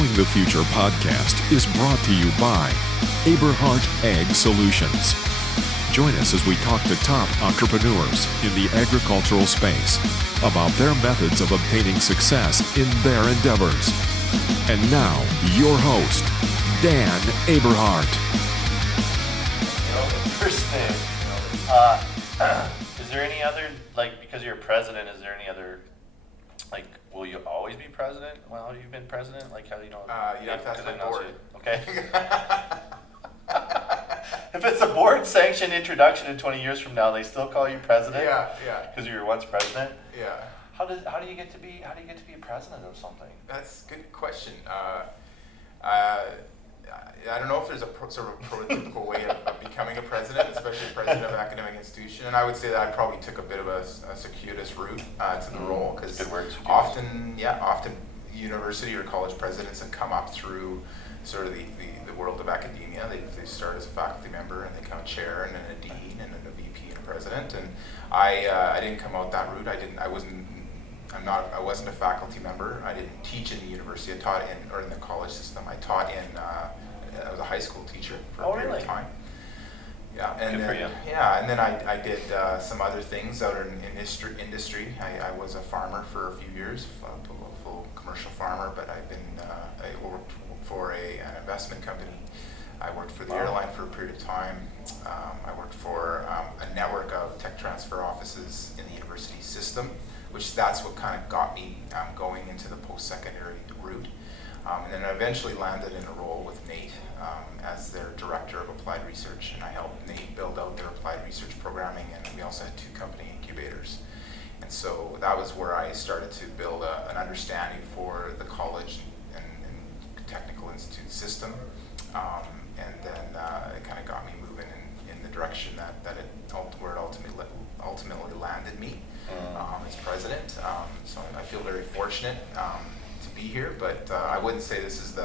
Growing the Future podcast is brought to you by Aberhart Ag Solutions. Join us as we talk to top entrepreneurs in the agricultural space about their methods of obtaining success in their endeavors. And now, your host, Dan Aberhart. First thing, is there any other, because you're president, is there any other, will you always be president while you've been president? How do you know? Yeah, that's the board. Okay. If it's a board-sanctioned introduction in 20 years from now, they still call you president? Yeah. Because you were once president? Yeah. How do you get to be president of something? That's a good question. I don't know if there's a prototypical way of becoming a president, especially a president of an academic institution. And I would say that I probably took a bit of a circuitous route to the role, because often university or college presidents have come up through sort of the world of academia. They start as a faculty member and they become a chair and then a dean and then a VP and a president. And I didn't come out that route. I wasn't a faculty member. I didn't teach in the university. I taught in the college system. I taught I was a high school teacher for a period of time. Yeah, and then I did some other things out in industry. I was a farmer for a few years, a full commercial farmer. But I worked for an investment company. I worked for the airline for a period of time. I worked for a network of tech transfer offices in the university system, which that's what kind of got me going into the post-secondary route. And then I eventually landed in a role with NATE as their director of applied research, and I helped NATE build out their applied research programming, and we also had 2 company incubators. And so that was where I started to build an understanding for the college and technical institute system. And then it kind of got me moving in the direction where it ultimately landed me as president. So I feel very fortunate to be here, but I wouldn't say this is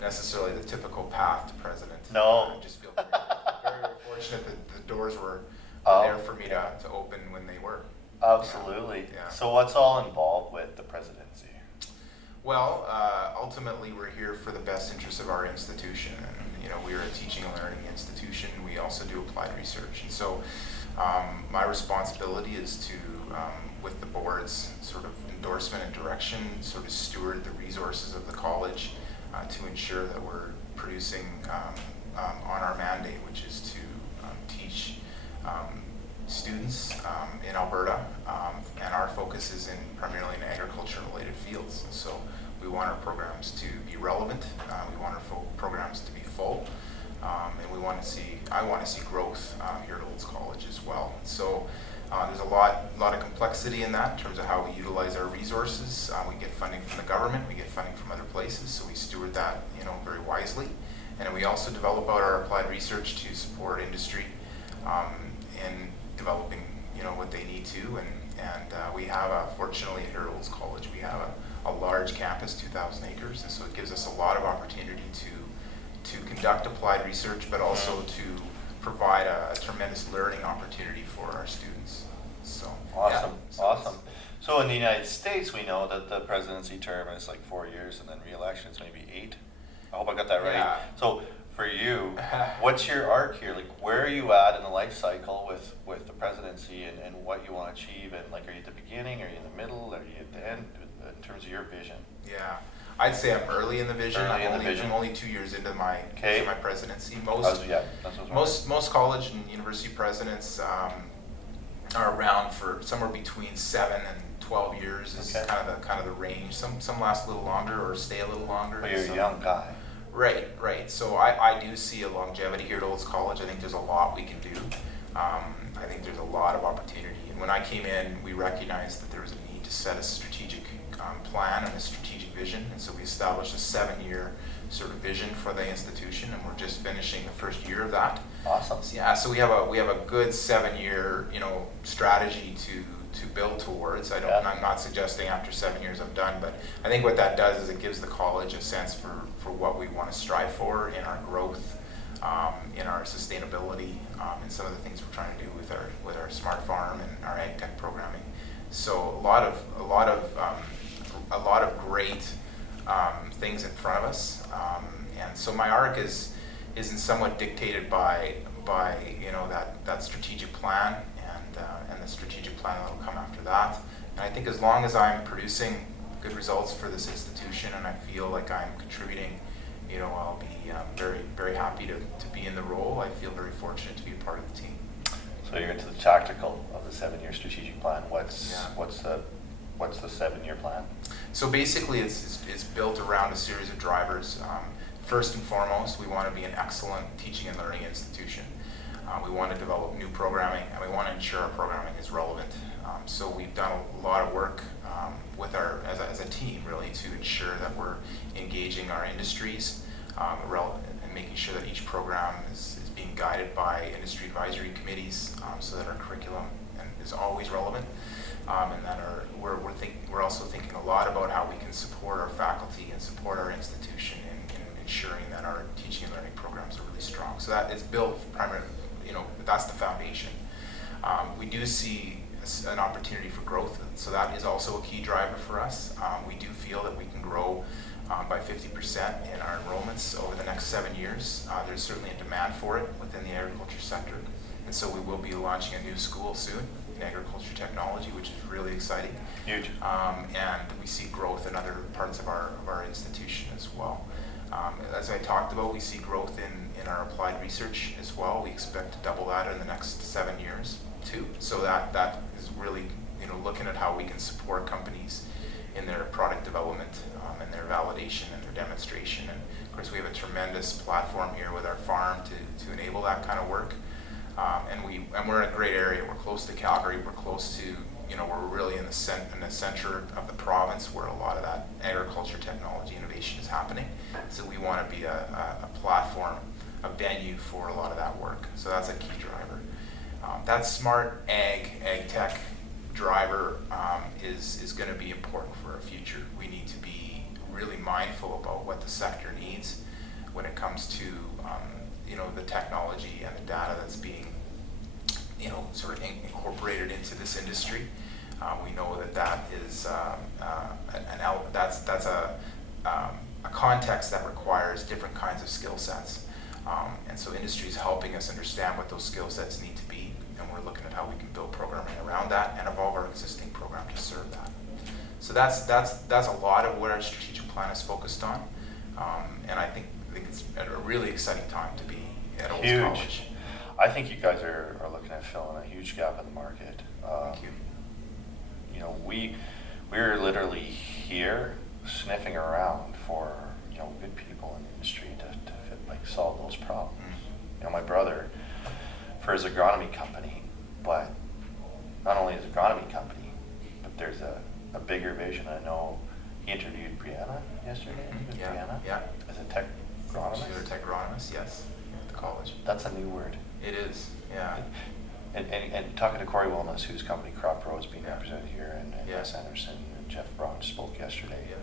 necessarily the typical path to president. No. I just feel very, very fortunate that the doors were there for me to open when they were. Absolutely. Yeah. So what's all involved with the presidency? Well, ultimately we're here for the best interests of our institution. And, we're a teaching and learning institution. We also do applied research. And so my responsibility is to, with the board's sort of endorsement and direction, sort of steward the resources of the college to ensure that we're producing on our mandate, which is to teach students in Alberta, and our focus is primarily in agriculture-related fields. And so we want our programs to be relevant. We want our programs to be full, and I want to see growth here at Olds College as well. So there's a lot of complexity in that in terms of how we utilize our resources. We get funding from the government, we get funding from other places, so we steward that, very wisely. And we also develop out our applied research to support industry in developing, what they need to. And we have, fortunately here at Olds College, we have a large campus, 2,000 acres, and so it gives us a lot of opportunity to conduct applied research, but also to provide a tremendous learning opportunity for our students. So awesome, yeah, awesome. So in the United States, we know that the presidency term is 4 years, and then re-election is maybe 8. I hope I got that right. Yeah. So for you, what's your arc here? Where are you at in the life cycle with the presidency and what you want to achieve? And are you at the beginning? Are you in the middle? Are you at the end in terms of your vision? Yeah. I'd say I'm early in the vision. I'm only 2 years into my presidency. Most college and university presidents are around for somewhere between 7 and 12 years is kind of the range. Some last a little longer or stay a little longer. But you're a young guy. Right. So I do see a longevity here at Olds College. I think there's a lot we can do. I think there's a lot of opportunity. And when I came in, we recognized that there was a need to set a strategic plan and a strategic vision. And so we established a 7-year sort of vision for the institution, and we're just finishing the first year of that. Awesome. So we have a good 7-year strategy to build towards. I'm not suggesting after 7 years I'm done, but I think what that does is it gives the college a sense for what we want to strive for in our growth, in our sustainability, and some of the things we're trying to do with our smart farm and our ag tech programming. So a lot of great things in front of us, and so my arc is somewhat dictated by that strategic plan and the strategic plan that will come after that. And I think as long as I'm producing good results for this institution and I feel like I'm contributing, I'll be very, very happy to be in the role. I feel very fortunate to be a part of the team. So you're into the tactical of the 7-year strategic plan. What's the 7-year plan? So basically it's built around a series of drivers. First and foremost, we want to be an excellent teaching and learning institution. We want to develop new programming, and we want to ensure our programming is relevant. So we've done a lot of work with as a team, really, to ensure that we're engaging our industries and making sure that each program is being guided by industry advisory committees, so that our curriculum is always relevant, and that we're also thinking a lot about how we can support our faculty and support our institution in ensuring that our teaching and learning programs are really strong. So that is built primarily, that's the foundation. We do see an opportunity for growth, so that is also a key driver for us. We do feel that we can grow by 50% in our enrollments over the next 7 years. There's certainly a demand for it within the agriculture sector, and so we will be launching a new school soon in agriculture technology, which is really exciting. Huge. And we see growth in other parts of our institution as well. As I talked about, we see growth in our applied research as well. We expect to double that in the next 7 years too. So that is really, looking at how we can support companies in their product development and their validation and their demonstration. And of course, we have a tremendous platform here with our farm to enable that kind of work. And we're in a great area. We're close to Calgary. We're close to, we're really in the center of the province where a lot of that agriculture technology innovation is happening. So we want to be a platform, a venue for a lot of that work. So that's a key driver. That smart ag tech driver is going to be important for our future. We need to be really mindful about what the sector needs when it comes to the technology and the data that's being sort of incorporated into this industry. We know that is that's a context that requires different kinds of skill sets, and so industry is helping us understand what those skill sets need to be, and we're looking at how we can build programming around that and evolve our existing program to serve that. So that's a lot of what our strategic plan is focused on, and I think it's a really exciting time to be at Olds College. I think you guys are looking at filling a huge gap in the market. Thank you. We're literally here sniffing around for good people in the industry to solve those problems. My brother, for his agronomy company, but not only his agronomy company, but there's a bigger vision. I know he interviewed Brianna yesterday. Brianna? Yeah. As a tech agronomist. She's a tech agronomist, yes, at the college. That's a new word. It is, yeah. And talking to Corey Wilness, whose company Crop Pro is being represented here, and Wes Anderson and Jeff Braun spoke yesterday. Yeah.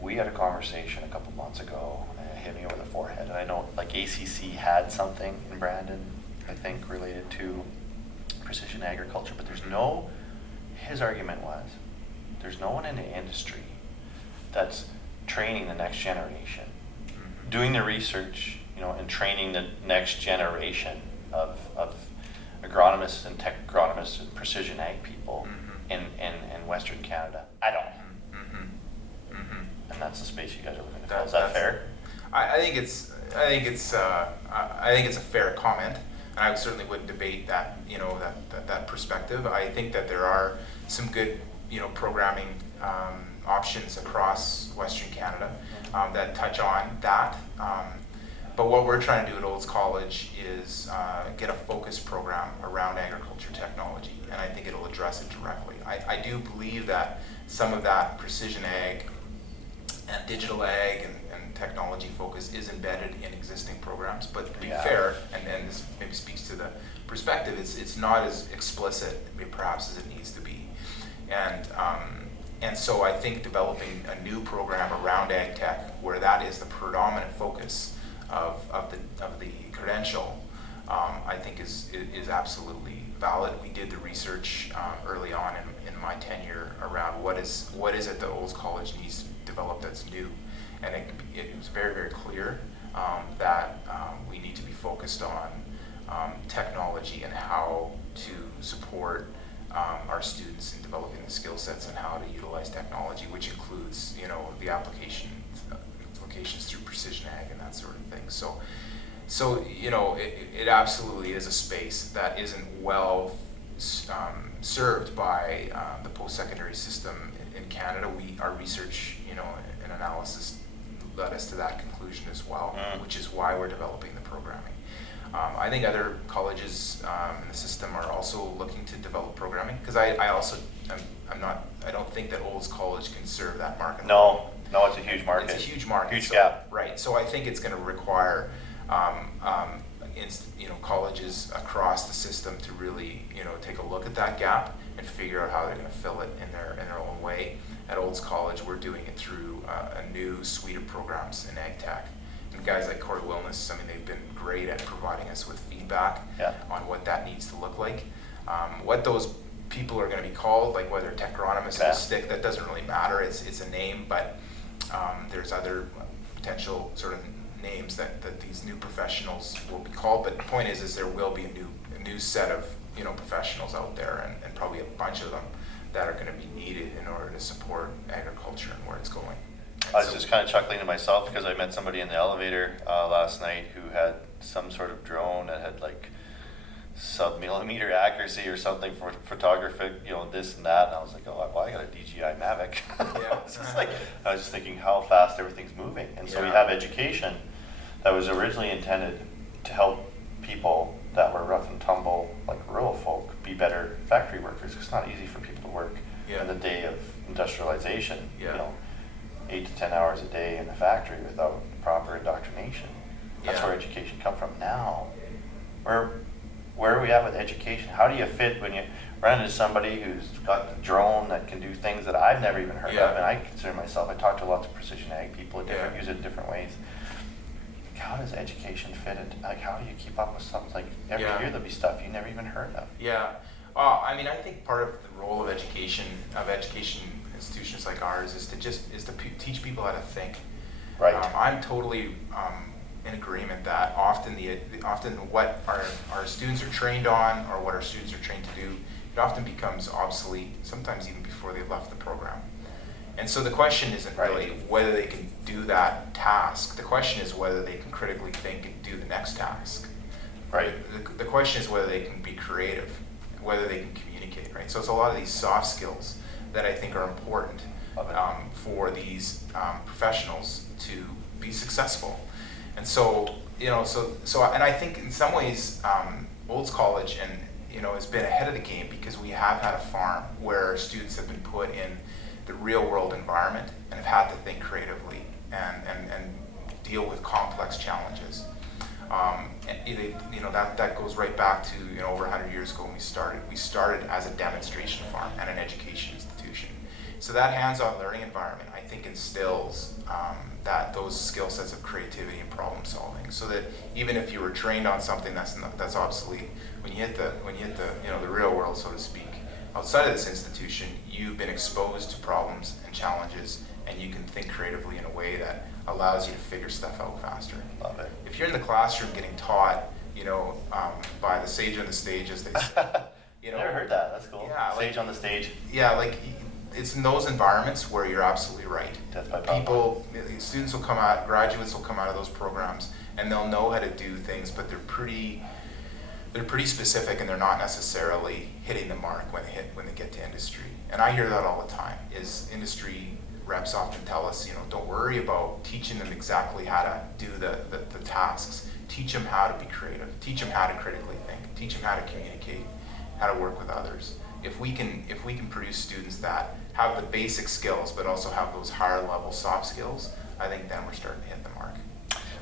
We had a conversation a couple months ago, and it hit me over the forehead. And I know ACC had something in Brandon, I think, related to precision agriculture, but his argument was, there's no one in the industry that's training the next generation, doing the research, and training the next generation of agronomists and tech agronomists and precision ag people in Western Canada at all. And that's the space you guys are looking to fill. Is that fair? I think it's a fair comment, and I certainly wouldn't debate that that perspective. I think that there are some good programming options across Western Canada that touch on that. But what we're trying to do at Olds College is get a focused program around agriculture technology, and I think it'll address it directly. I do believe that some of that precision ag and digital ag and technology focus is embedded in existing programs, but to be fair, and this maybe speaks to the perspective, it's not as explicit perhaps as it needs to be. And so I think developing a new program around ag tech where that is the predominant focus of the credential, I think is absolutely valid. We did the research early on in my tenure around what is it that Olds College needs to develop that's new. and it was very, very clear that we need to be focused on technology and how to support our students in developing the skill sets and how to utilize technology, which includes, the applications through precision ag and that sort of thing. So it absolutely is a space that isn't well served by the post-secondary system in Canada. Our research, and analysis led us to that conclusion as well, which is why we're developing the programming. I think other colleges in the system are also looking to develop programming, because I don't think that Olds College can serve that market. No, it's a huge market. It's a huge market. Huge gap. Right. So I think it's going to require colleges across the system to really, take a look at that gap and figure out how they're going to fill it in their own way. At Olds College, we're doing it through a new suite of programs in ag tech. And guys like Corey Wilness, they've been great at providing us with feedback on what that needs to look like. What those people are going to be called, like whether tech agronomist will stick, that doesn't really matter. It's a name, but there's other potential sort of names that these new professionals will be called. But the point is there will be a new set of professionals out there, and probably a bunch of them that are going to be needed in order to support agriculture and where it's going. I was just kind of chuckling to myself because I met somebody in the elevator last night who had some sort of drone that had like sub-millimeter accuracy or something for photography, this and that. And I was like, oh, well, I got a DJI Mavic. Yeah. It's just like, I was just thinking how fast everything's moving. And so we have education that was originally intended to help people that were rough and tumble, like rural folk, be better factory workers. It's not easy for people to work in the day of industrialization, 8 to 10 hours a day in the factory without proper indoctrination. That's where education come from. Now, where are we at with education? How do you fit when you run into somebody who's got the drone that can do things that I've never even heard of? And I consider myself, I talk to lots of precision ag people that use it in different ways. How does education fit it? Like, how do you keep up with something? Like, every year there'll be stuff you never even heard of. Yeah. I think part of the role of education institutions like ours is to teach people how to think. Right. I'm totally in agreement that often what our students are trained on, or what our students are trained to do, it often becomes obsolete, sometimes even before they've left the program. And so the question isn't really whether they can do that task. The question is whether they can critically think and do the next task. Right. The question is whether they can be creative, whether they can communicate. Right. So it's a lot of these soft skills that I think are important for these professionals to be successful. And so and I think in some ways Olds College has been ahead of the game, because we have had a farm where students have been put in the real world environment and have had to think creatively and deal with complex challenges. That goes right back to over 100 years ago when we started. We started as a demonstration farm and an education institution. So that hands-on learning environment, I think, instills those skill sets of creativity and problem solving. So that even if you were trained on something that's obsolete, when you hit the real world, so to speak, outside of this institution, you've been exposed to problems and challenges, and you can think creatively in a way that allows you to figure stuff out faster. Love it. If you're in the classroom getting taught, by the sage on the stage, as they say, Never heard that. That's cool. Yeah, Sage on the stage. Yeah, it's in those environments where you're absolutely right. Death by PowerPoint. Students will come out, graduates will come out of those programs, and they'll know how to do things, but they're pretty specific, and they're not necessarily hitting the mark when they get to industry. And I hear that all the time. Is industry reps often tell us, don't worry about teaching them exactly how to do the tasks. Teach them how to be creative. Teach them how to critically think. Teach them how to communicate, how to work with others. If we can produce students that have the basic skills, but also have those higher level soft skills, I think then we're starting to hit the mark.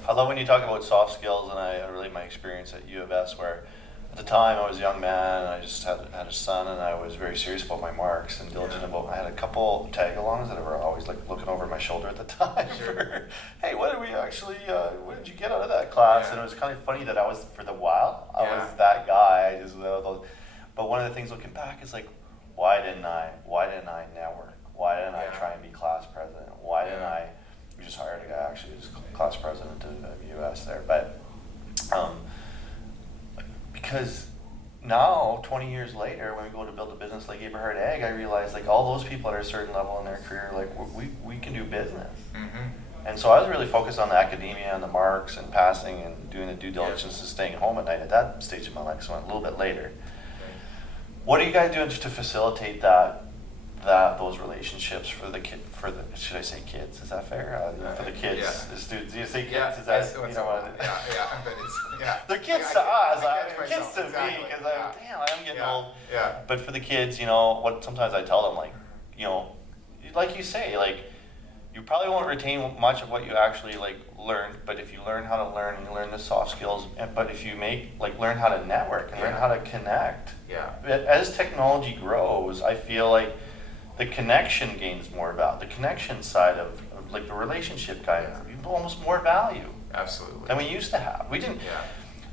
I love when you talk about soft skills, and I relate my experience at U of S, where at the time I was a young man, and I just had a son, and I was very serious about my marks and diligent about. I had a couple tag-alongs that were always like looking over my shoulder at the time. Sure. Hey, what did you get out of that class? And it was kind of funny that I was, for the while, I was that guy. But one of the things looking back is like, why didn't I network? Why didn't I try and be class president? Why didn't I just hire a guy past president of US there, but because now 20 years later, when we go to build a business like Aberhart Ag, I realize like all those people at a certain level in their career, like we can do business. And so I was really focused on the academia and the marks and passing and doing the due diligence and staying home at night at that stage of my life. So I went a little bit later. What are you guys doing to facilitate those relationships for the should I say kids? Is that fair? For the kids, the students. Do you say kids? Is that but it's they're kids to us. Kids to me because I'm getting old. Yeah. But for the kids, what sometimes I tell them, like, like you say, like, you probably won't retain much of what you actually like learned, but if you learn how to learn and you learn the soft skills, but if you learn how to network and learn how to connect, as technology grows, I feel like the connection gains more value. The connection side of like the relationship kind of almost more value. Absolutely. Than we used to have. We didn't.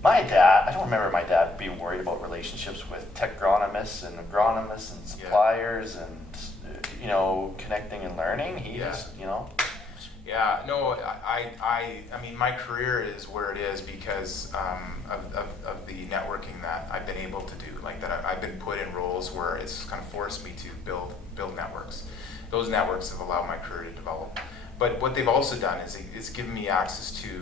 My dad, I don't remember my dad being worried about relationships with tech agronomists and suppliers and connecting and learning. He just, Yeah, no, I mean, my career is where it is because of the networking that I've been able to do. Like that, I've been put in roles where it's kind of forced me to build networks. Those networks have allowed my career to develop. But what they've also done is it's given me access to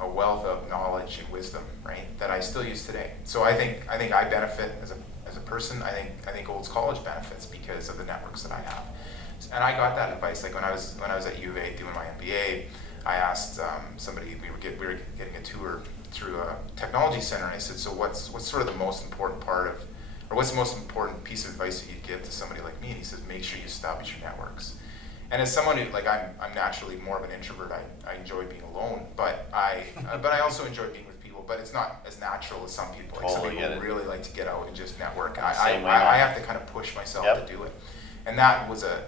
a wealth of knowledge and wisdom, right, that I still use today. So I think I benefit as a person. I think Olds College benefits because of the networks that I have. And I got that advice like when I was at U of A doing my MBA. I asked somebody, we were getting a tour through a technology center, and I said, so what's sort of the most important part of, or what's the most important piece of advice that you'd give to somebody like me? And he says, make sure you establish your networks. And as someone who, like, I'm naturally more of an introvert. I enjoy being alone, but I also enjoy being with people. But it's not as natural as some people. Like some people really like to get out and just network. And I have to kind of push myself to do it. And that was a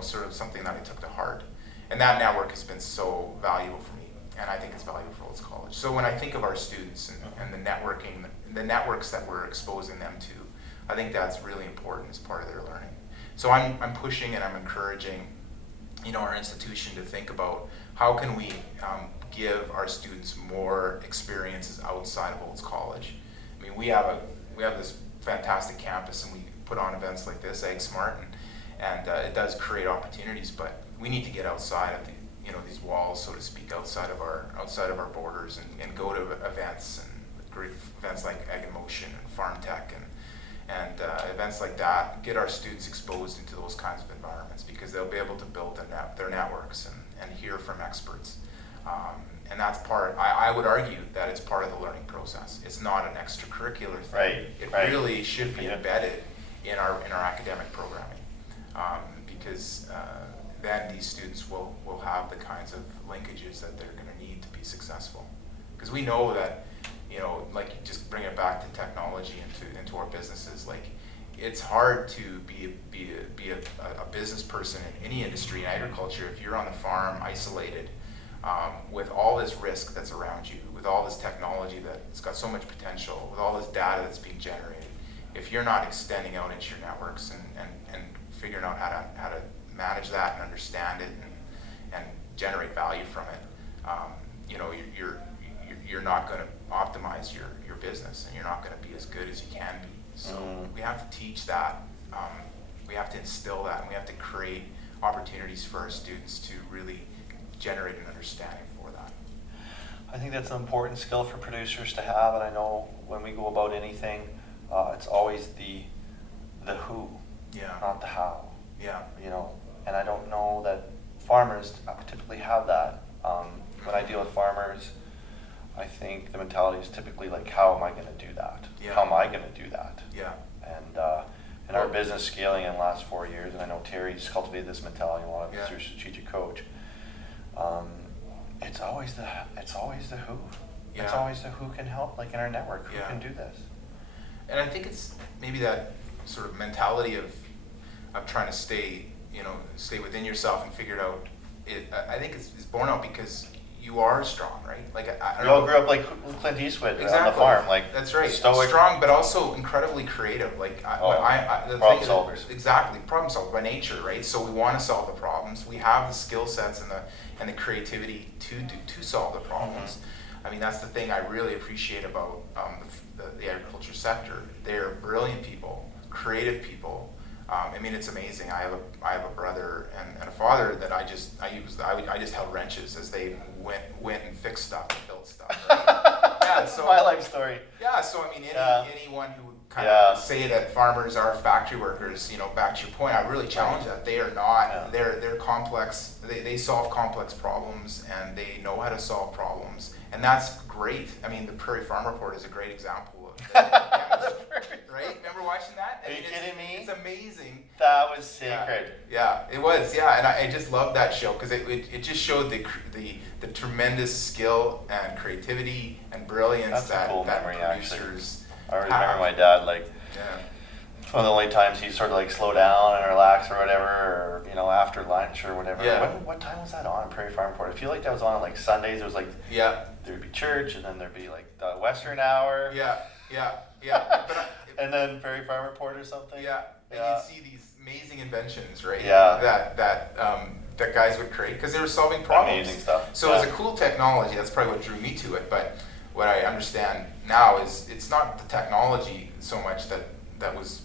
sort of something that I took to heart. And that network has been so valuable for me, and I think it's valuable for Olds College. So when I think of our students and the networking, the networks that we're exposing them to, I think that's really important as part of their learning. So I'm pushing and I'm encouraging, our institution to think about how can we give our students more experiences outside of Olds College. I mean, we have this fantastic campus, and we put on events like this, Egg Smart, and it does create opportunities. But we need to get outside of these walls, so to speak, outside of our borders, and go to events and great events like Ag in Motion and Farm Tech and events like that, get our students exposed into those kinds of environments, because they'll be able to build their networks and hear from experts. And that's part, I would argue that it's part of the learning process. It's not an extracurricular thing. It really should be embedded in our academic programming, because then these students will have the kinds of linkages that they're going to need to be successful. Because we know that, like, just bring it back to technology into our businesses. Like, it's hard to be a business person in any industry in agriculture if you're on the farm isolated, with all this risk that's around you, with all this technology that's got so much potential, with all this data that's being generated. If you're not extending out into your networks and figuring out how to manage that and understand it and generate value from it, you're not going to optimize your business, and you're not going to be as good as you can be. So we have to teach that, we have to instill that, and we have to create opportunities for our students to really generate an understanding for that. I think that's an important skill for producers to have, and I know when we go about anything, it's always the who, not the how. And I don't know that farmers typically have that. When I deal with farmers, I think the mentality is typically like, how am I going to do that? How am I going to do that? And in our business scaling in the last 4 years, and I know Terry's cultivated this mentality a lot of through strategic coach. It's always the who. It's always the who can help, like in our network, who can do this. And I think it's maybe that sort of mentality of trying to stay within yourself and figure it out. I think it's born out because you are strong, right? Like I don't We all know. grew up like Clint Eastwood on the Exactly. farm, like That's right. stoic. Strong, but also incredibly creative. Like the problem thing solvers. Exactly, problem solvers by nature, right? So we want to solve the problems. We have the skill sets and the creativity to solve the problems. I mean, that's the thing I really appreciate about the agriculture sector. They're brilliant people, creative people. I mean, it's amazing. I have a brother and a father that I just held wrenches as they went and fixed stuff and built stuff. Right? Yeah, so my life story. Yeah, so I mean, anyone who would kind Yeah. of say that farmers are factory workers, you know, back to your point, I really challenge that. They are not. Yeah. They're complex. They solve complex problems and they know how to solve problems, and that's great. I mean, the Prairie Farm Report is a great example of that. Right? Remember watching that? Are you kidding me? It's amazing. That was sacred. Yeah, it was. Yeah, and I just loved that show because it just showed the tremendous skill and creativity and brilliance That's a cool that memory, producers I remember have. my dad, like, Yeah. it's one of the only times he sort of like slow down and relax or whatever, or, you know, after lunch or whatever. Yeah. What time was that on, Prairie Farm Report? I feel like that was on like Sundays. It was like, Yeah. there'd be church, and then there'd be like the Western Hour. Yeah. But And then Prairie Farm Report or something. yeah, and Yeah. you'd see these amazing inventions, right? Yeah. That guys would create because they were solving problems. Amazing stuff. So Yeah. it was a cool technology. That's probably what drew me to it. But what I understand now is it's not the technology so much that was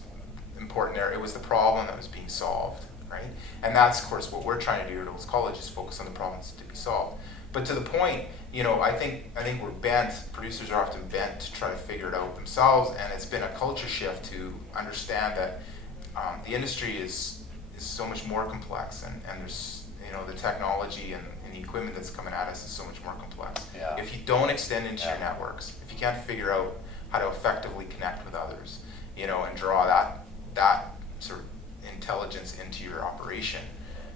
important there. It was the problem that was being solved, right? And that's, of course, what we're trying to do at Olds College is focus on the problems to be solved. But to the point, you know, I think we're bent. Producers are often bent to try to figure it out themselves, and it's been a culture shift to understand that the industry is so much more complex, and there's, you know, the technology and the equipment that's coming at us is so much more complex. Yeah. If you don't extend into your Yeah. networks, if you can't figure out how to effectively connect with others, you know, and draw that sort of intelligence into your operation,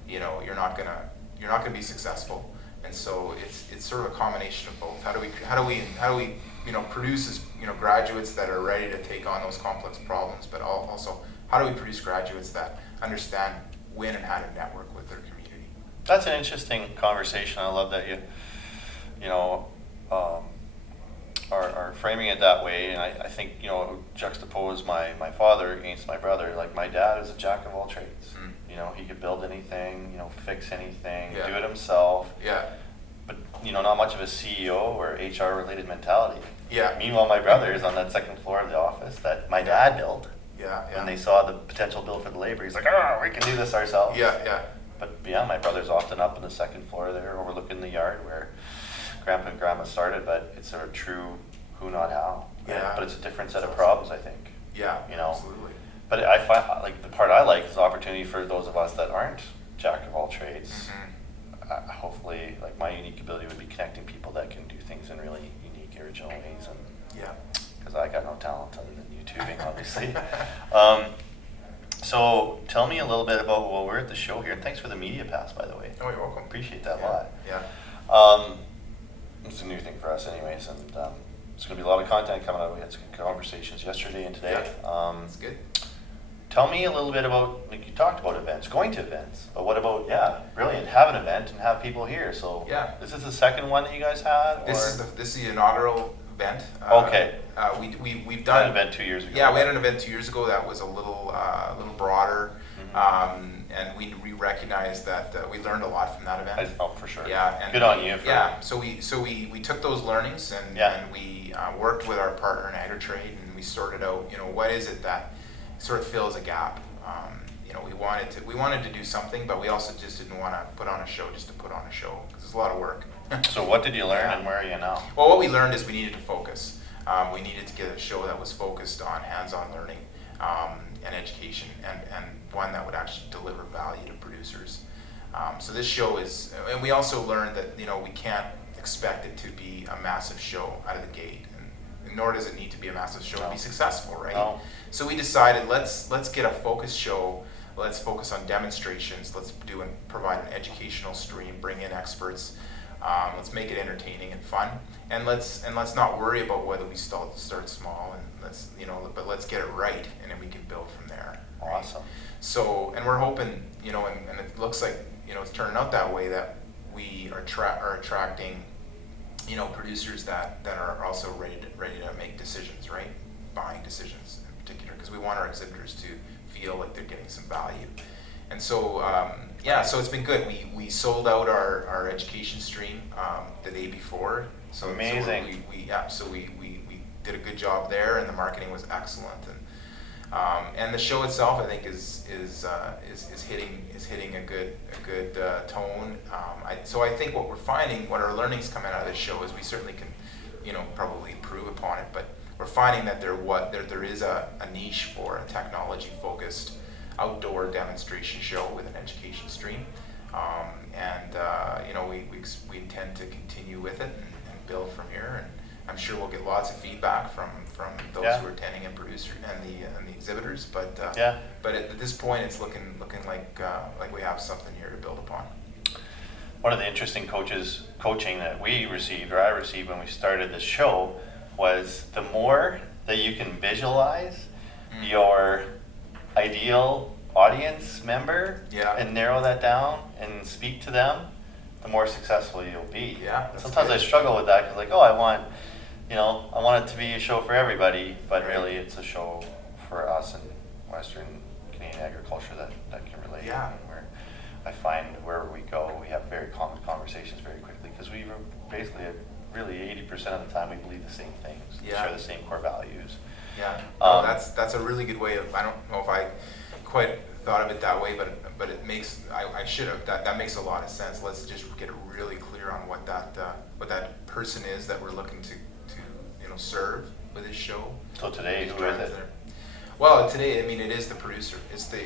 you know, you're not gonna be successful. And so it's sort of a combination of both. How do we you know, produce as, you know, graduates that are ready to take on those complex problems, but also how do we produce graduates that understand when and how to network with their community? That's an interesting conversation. I love that you know, are framing it that way. And I think, you know, juxtapose my father against my brother. Like, my dad is a jack of all trades. Mm. You know, he could build anything, you know, fix anything, Yeah. do it himself. Yeah. But, you know, not much of a CEO or HR related mentality. Yeah. Meanwhile, my brother is on that second floor of the office that my dad built. Yeah. When they saw the potential bill for the labor, he's like, oh, we can do this ourselves. Yeah. But yeah, my brother's often up on the second floor there, overlooking the yard where Grandpa and Grandma started, but it's a true who, not how. Right? Yeah. But it's a different set of problems, I think. Yeah. You know? Absolutely. But I find, like, the part I like is opportunity for those of us that aren't jack of all trades. Mm-hmm. Hopefully, like, my unique ability would be connecting people that can do things in really unique, original ways. And Yeah. because I got no talent other than YouTubing, obviously. So tell me a little bit about, well, we're at the show here, and thanks for the media pass, by the way. Oh, you're welcome. Appreciate that a Yeah. lot. Yeah. It's a new thing for us anyways, and there's going to be a lot of content coming out. We had some conversations yesterday and today. That's good. Tell me a little bit about, like, you talked about events, going to events, but what about, brilliant, have an event and have people here. So Yeah. this is the second one that you guys had? This is the inaugural event. Okay. We've Done done an event 2 years ago. Yeah, we had an event 2 years ago that was a little broader, and we recognized that we learned a lot from that event. For sure. Yeah, and good on you. So we took those learnings and we worked with our partner in AgriTrade, and we sorted out, you know, what is it that sort of fills a gap. You know, we wanted to do something, but we also just didn't want to put on a show just to put on a show, because it's a lot of work. So what did you learn, and where are you now? Well, what we learned is we needed to focus. We needed to get a show that was focused on hands-on learning and education, and one that would actually deliver value to producers. So this show is, and we also learned that, you know, we can't expect it to be a massive show out of the gate, and nor does it need to be a massive show to be successful, right? No. So we decided, let's get a focused show. Let's focus on demonstrations. Let's provide an educational stream. Bring in experts. Let's make it entertaining and fun, and let's not worry about whether we start small, and but let's get it right, and then we can build from there. Right? Awesome. So, and we're hoping, you know, and it looks like, you know, it's turning out that way, that we are attracting producers that are also ready to make decisions, right? Buying decisions in particular, because we want our exhibitors to feel like they're getting some value. And so, so it's been good. We sold out our education stream the day before. So amazing. So we did a good job there, and the marketing was excellent. And the show itself, I think, is hitting a good tone. So I think what we're finding, what our learnings coming out of this show is, we certainly can, probably improve upon it. But we're finding that there is a niche for a technology-focused outdoor demonstration show with an education stream, we intend to continue with it and build from here. And I'm sure we'll get lots of feedback from those who are attending and producer and the exhibitors. But at this point, it's looking like we have something here to build upon. One of the interesting coaching that we received, or I received when we started this show, was the more that you can visualize your ideal audience member and narrow that down and speak to them, the more successful you'll be. Sometimes I struggle with that, because I want it to be a show for everybody, but really it's a show for us in Western Canadian agriculture that can relate. Where I find wherever we go, we have very common conversations very quickly, because we basically, really 80% of the time, we believe the same things, share the same core values. That's a really good way of, I don't know if I quite thought of it that way, but it makes, I should have, that makes a lot of sense. Let's just get it really clear on what that person is that we're looking to serve with this show. So today, who is it? Well, today, it is the producer. It's the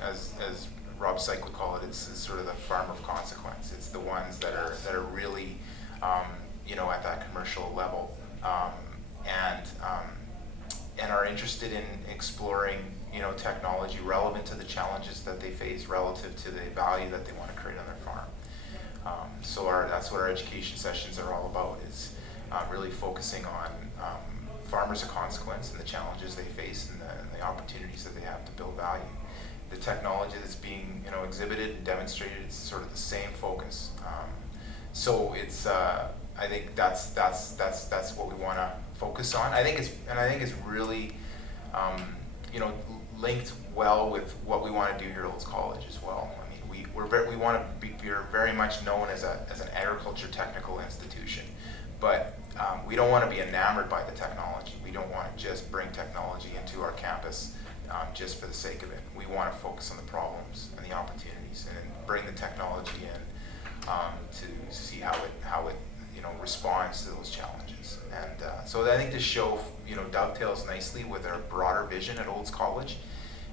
as Rob Syke would call it, it's sort of the farm of consequence. It's the ones that are really at that commercial level, and are interested in exploring technology relevant to the challenges that they face, relative to the value that they want to create on their farm. So that's what our education sessions are all about, is really focusing on farmers of consequence and the challenges they face, and the opportunities that they have to build value. The technology that's being exhibited and demonstrated, it's sort of the same focus. So it's I think that's what we want to focus on. I think it's really linked well with what we want to do here at Olds College as well. We want to be very much known as an agriculture technical institution, but we don't want to be enamored by the technology. We don't want to just bring technology into our campus just for the sake of it. We want to focus on the problems and the opportunities, and then bring the technology in to see how it responds to those challenges. And so I think this show dovetails nicely with our broader vision at Olds College,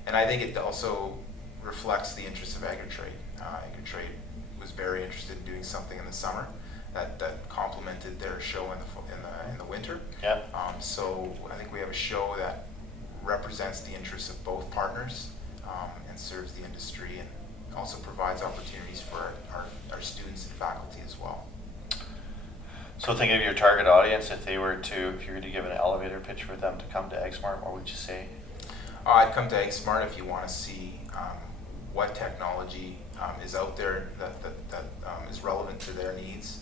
and I think it also reflects the interests of AgriTrade. AgriTrade was very interested in doing something in the summer that complemented their show in the winter. So I think we have a show that represents the interests of both partners, and serves the industry, and also provides opportunities for our students and faculty as well. So think of your target audience. If you were to give an elevator pitch for them to come to AgSmart, what would you say? I'd come to AgSmart if you want to see what technology is out there that is relevant to their needs.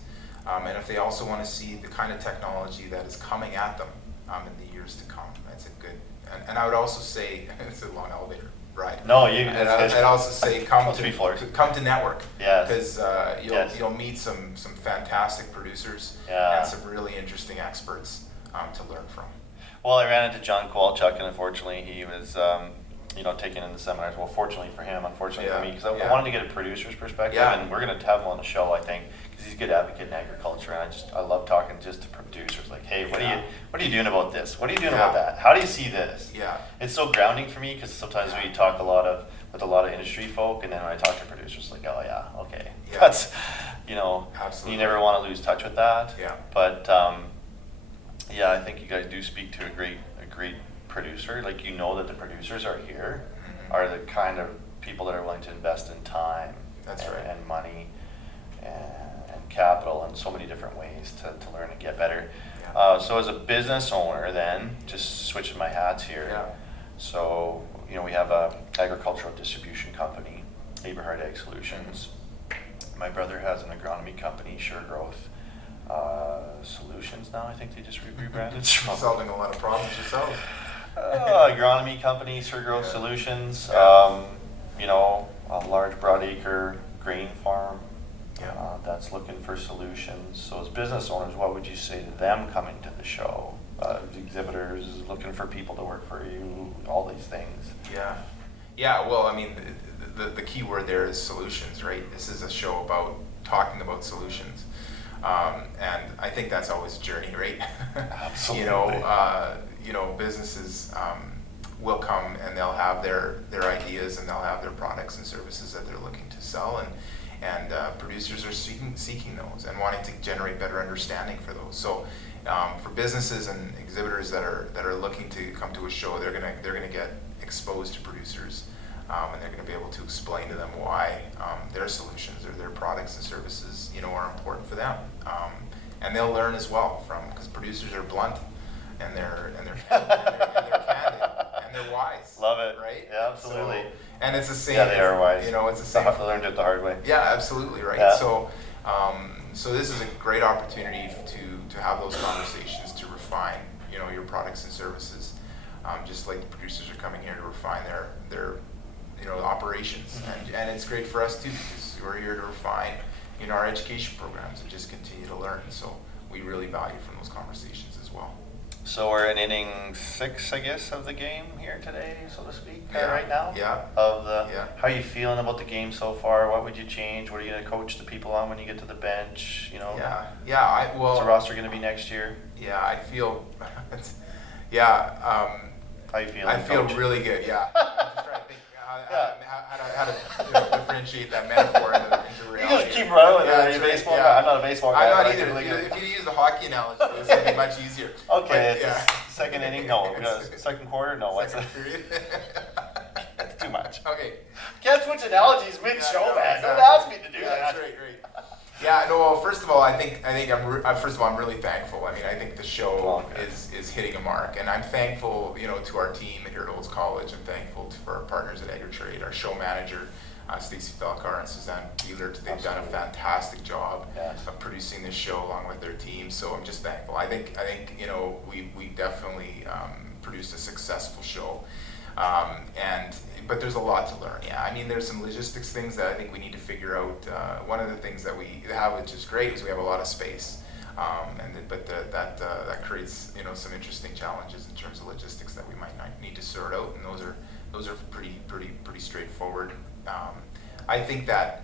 And if they also want to see the kind of technology that is coming at them in the years to come, that's a good. And I would also say, it's a long elevator ride. No, I'd also say come to network. Because you'll meet some fantastic producers and some really interesting experts to learn from. Well, I ran into John Kowalchuk, and unfortunately he was taken in the seminars. Well, fortunately for him, unfortunately for me, because I wanted to get a producer's perspective, and we're going to have him on the show, I think, because he's a good advocate in agriculture, and I love talking just to producers, like, hey, what are you doing about this? What are you doing about that? How do you see this? It's so grounding for me, because sometimes we talk with a lot of industry folk, and then when I talk to producers, like, oh yeah, okay, that's Absolutely. You never want to lose touch with that. But I think you guys do speak to a great producer. Like, that the producers are here, are the kind of people that are willing to invest in time and money and capital in so many different ways to learn and get better. So as a business owner, then, just switching my hats here, so we have a agricultural distribution company, Eberhard Ag Solutions. My brother has an agronomy company, Sure Growth, Solutions now, I think they just rebranded. Solving a lot of problems yourself. Agronomy company, Sir Growth Solutions. You know, a large broadacre grain farm that's looking for solutions. So as business owners, what would you say to them coming to the show? Exhibitors looking for people to work for you, all these things. Yeah. Well, I mean, the key word there is solutions, right? This is a show about talking about solutions. And I think that's always a journey, right? Absolutely. You know, businesses will come and they'll have their ideas and they'll have their products and services that they're looking to sell, and producers are seeking those and wanting to generate better understanding for those. So for businesses and exhibitors that are looking to come to a show, they're gonna get exposed to producers, and they're gonna be able to explain to them why their solutions or their products and services, you know, are important for them. And they'll learn as well because producers are blunt and they're candid and they're wise. Love it. Right? Yeah, absolutely. And it's the same. Yeah, they are wise. You know, it's the same. They learned it the hard way. Yeah, absolutely, right. Yeah. So, so this is a great opportunity to have those conversations, to refine, you know, your products and services, just like the producers are coming here to refine their you know, operations, and it's great for us too, because we're here to refine, you know, our education programs and just continue to learn. So we really value from those conversations as well. So we're in inning 6, I guess, of the game here today, so to speak, Yeah. right now. Yeah. How are you feeling about the game so far? What would you change? What are you going to coach the people on when you get to the bench? You know. Yeah. What's the roster going to be next year? Yeah, I feel. How you feeling? I feel coach? really good. Yeah. I'm just trying to think how to you know, differentiate that metaphor into reality. You just keep rolling. Yeah, You're a right. baseball Yeah. guy. I'm not a baseball guy. I'm not but I either. can look at it. If you use the hockey analogy, this would be much easier. Okay, But, it's second inning. No, we got a second quarter. No, what's Second it? period. That's too much. Okay. Can't switch analogies mid-show, no, man. exactly. Don't ask me to do Yeah, that. that's right. Yeah, no. Well, first of all, I think I'm really thankful. I mean, I think the show is hitting a mark, and I'm thankful, you know, to our team here at Olds College. I'm thankful for our partners at AgriTrade, our show manager, Stacey Felkar and Suzanne Beeler. They've done a fantastic job of producing this show along with their team. So I'm just thankful. I think you know, we definitely produced a successful show. But there's a lot to learn. Yeah, I mean, there's some logistics things that I think we need to figure out. One of the things that we have, which is great, is we have a lot of space, that creates, you know, some interesting challenges in terms of logistics that we might not need to sort out, and those are pretty straightforward. I think that,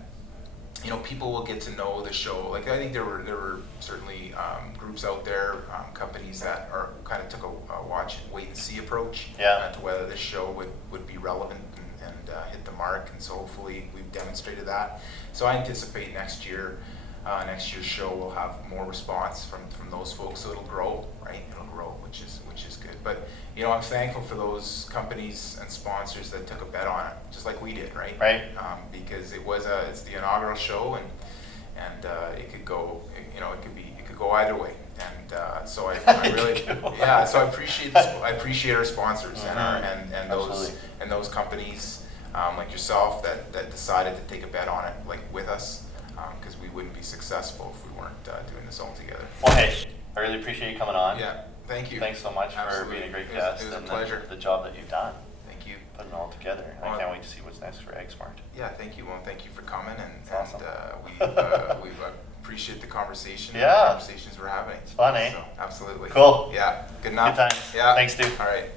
you know, people will get to know the show. Like, I think there were certainly groups out there, companies that kind of took a watch and wait and see approach to whether this show would be relevant and hit the mark. And so hopefully we've demonstrated that. So I anticipate next year's show will have more response from those folks. So it'll grow, right? It'll grow, which is good. But, you know, I'm thankful for those companies and sponsors that took a bet on it, just like we did, right? Right. Because it's the inaugural show, and it could go, you know, it could go either way. And so I really, so I appreciate our sponsors and those companies like yourself that decided to take a bet on it, like with us, because we wouldn't be successful if we weren't doing this all together. Well, hey, I really appreciate you coming on. Yeah, thank you. Thanks so much for being a great guest. It was a and pleasure. The job that you've done. Thank you. Putting it all together. I can't wait to see what's next for AgSmart. Yeah, thank you. Well, thank you for coming, Awesome. we appreciate the conversation. Yeah. And the conversations we're having. It's fun, eh? So, absolutely. Cool. Yeah. Good enough. Good times. Yeah. Thanks, dude. All right.